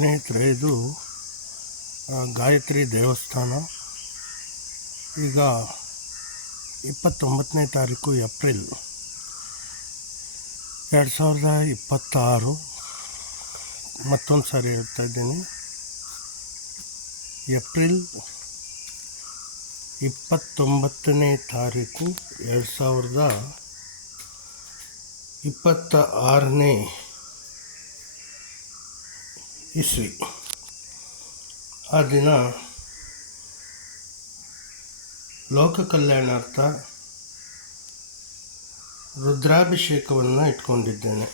ಸ್ನೇಹಿತರೆ, ಇದು ಗಾಯತ್ರಿ ದೇವಸ್ಥಾನ. ಈಗ 29ನೇ ತಾರೀಕು ಏಪ್ರಿಲ್ 2026. ಮತ್ತೊಂದು ಸಾರಿ ಹೇಳ್ತಾ ಇದ್ದೀನಿ, ಏಪ್ರಿಲ್ 29ನೇ ತಾರೀಕು 2026ನೇ ಇಸ್ವಿ. ಆ ದಿನ ಲೋಕ ಕಲ್ಯಾಣಾರ್ಥ ರುದ್ರಾಭಿಷೇಕವನ್ನು ಇಟ್ಕೊಂಡಿದ್ದೇನೆ.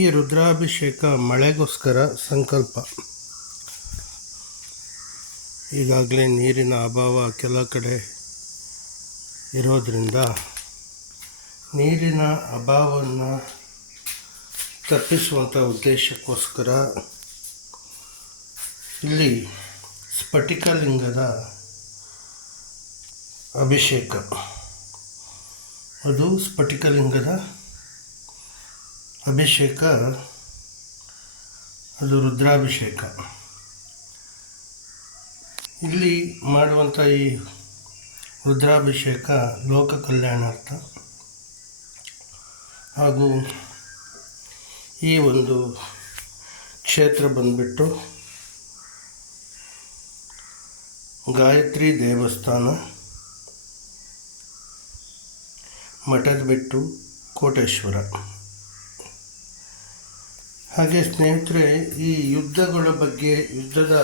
ಈ ರುದ್ರಾಭಿಷೇಕ ಮಳೆಗೋಸ್ಕರ ಸಂಕಲ್ಪ. ಈಗಾಗಲೇ ನೀರಿನ ಅಭಾವ ಕೆಲ ಕಡೆ ಇರೋದರಿಂದ ನೀರಿನ ಅಭಾವವನ್ನು ತಪ್ಪಿಸುವಂಥ ಉದ್ದೇಶಕ್ಕೋಸ್ಕರ ಇಲ್ಲಿ ಸ್ಫಟಿಕಲಿಂಗದ ಅಭಿಷೇಕ. ಅದು ಸ್ಫಟಿಕಲಿಂಗದ ಅಭಿಷೇಕ, ಅದು ರುದ್ರಾಭಿಷೇಕ. ಇಲ್ಲಿ ಮಾಡುವಂಥ ಈ ರುದ್ರಾಭಿಷೇಕ ಲೋಕ ಕಲ್ಯಾಣಾರ್ಥ. ಹಾಗೂ ಈ ಒಂದು ಕ್ಷೇತ್ರ ಬಂದುಬಿಟ್ಟು ಗಾಯತ್ರಿ ದೇವಸ್ಥಾನ, ಮಠದಬೆಟ್ಟು, ಕೋಟೇಶ್ವರ. ಹಾಗೆ ಸ್ನೇಹಿತರೆ, ಈ ಯುದ್ಧಗಳ ಬಗ್ಗೆ, ಯುದ್ಧದ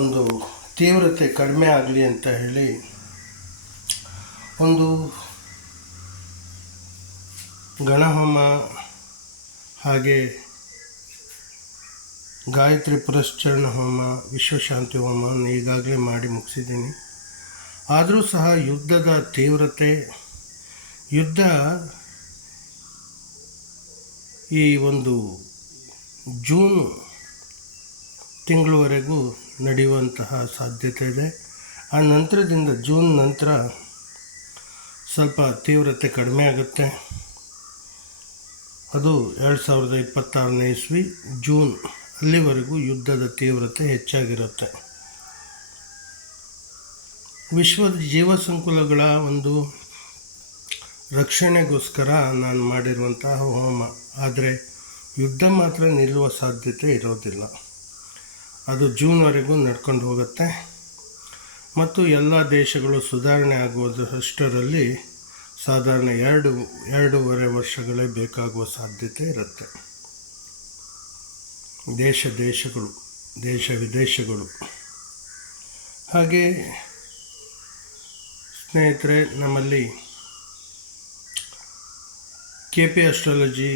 ಒಂದು ತೀವ್ರತೆ ಕಡಿಮೆ ಆಗಲಿ ಅಂತ ಹೇಳಿ ಒಂದು ಗಣಹೋಮ ಹಾಗೆ ಗಾಯತ್ರಿ ಪುರಶ್ಚರಣ ಹೋಮ, ವಿಶ್ವಶಾಂತಿ ಹೋಮವನ್ನು ಈಗಾಗಲೇ ಮಾಡಿ ಮುಗಿಸಿದ್ದೀನಿ. ಆದರೂ ಸಹ ಯುದ್ಧದ ತೀವ್ರತೆ, ಯುದ್ಧ ಈ ಒಂದು ಜೂನ್ ತಿಂಗಳವರೆಗೂ ನಡೆಯುವಂತಹ ಸಾಧ್ಯತೆ ಇದೆ. ಆ ನಂತರದಿಂದ ಜೂನ್ ನಂತರ ಸ್ವಲ್ಪ ತೀವ್ರತೆ ಕಡಿಮೆ ಆಗುತ್ತೆ. ಅದು 2026ನೇ ಇಸ್ವಿ ಜೂನ್, ಅಲ್ಲಿವರೆಗೂ ಯುದ್ಧದ ತೀವ್ರತೆ ಹೆಚ್ಚಾಗಿರುತ್ತೆ. ವಿಶ್ವದ ಜೀವ ಸಂಕುಲಗಳ ಒಂದು ರಕ್ಷಣೆಗೋಸ್ಕರ ನಾನು ಮಾಡಿರುವಂತಹ ಹೋಮ. ಆದರೆ ಯುದ್ಧ ಮಾತ್ರ ನಿಲ್ಲುವ ಸಾಧ್ಯತೆ ಇರೋದಿಲ್ಲ. ಅದು ಜೂನ್ವರೆಗೂ ನಡ್ಕೊಂಡು ಹೋಗುತ್ತೆ ಮತ್ತು ಎಲ್ಲ ದೇಶಗಳು ಸುಧಾರಣೆ ಆಗುವುದಷ್ಟರಲ್ಲಿ ಸಾಧಾರಣ 2.5 ವರ್ಷಗಳೇ ಬೇಕಾಗುವ ಸಾಧ್ಯತೆ ಇರುತ್ತೆ. ದೇಶ ವಿದೇಶಗಳು. ಹಾಗೆ ಸ್ನೇಹಿತರೆ, ನಮ್ಮಲ್ಲಿ KP ಅಸ್ಟ್ರಾಲಜಿ,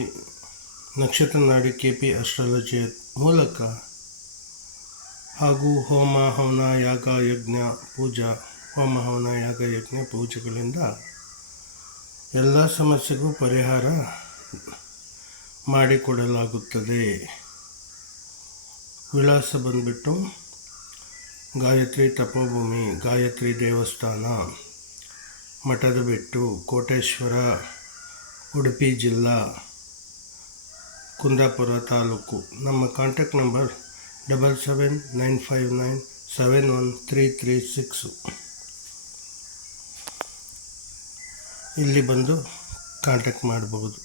ನಕ್ಷತ್ರ ನಾಡಿ KP ಅಸ್ಟ್ರಾಲಜಿ ಮೂಲಕ ಹಾಗೂ ಹೋಮ ಹವನ ಯಾಗ ಯಜ್ಞ ಪೂಜಾ, ಹೋಮ ಹವನ ಯಾಗ ಯಜ್ಞ ಪೂಜೆಗಳಿಂದ ಎಲ್ಲ ಸಮಸ್ಯೆಗೂ ಪರಿಹಾರ ಮಾಡಿಕೊಡಲಾಗುತ್ತದೆ. ವಿಳಾಸ ಬಂದುಬಿಟ್ಟು ಗಾಯತ್ರಿ ತಪೋಭೂಮಿ, ಗಾಯತ್ರಿ ದೇವಸ್ಥಾನ, ಮಠದಬೆಟ್ಟು, ಕೋಟೇಶ್ವರ, ಉಡುಪಿ ಜಿಲ್ಲಾ, ಕುಂದಾಪುರ ತಾಲೂಕು. ನಮ್ಮ ಕಾಂಟ್ಯಾಕ್ಟ್ ನಂಬರ್ 7795971336. ಇಲ್ಲಿ ಬಂದು ಕಾಂಟ್ಯಾಕ್ಟ್ ಮಾಡಬಹುದು.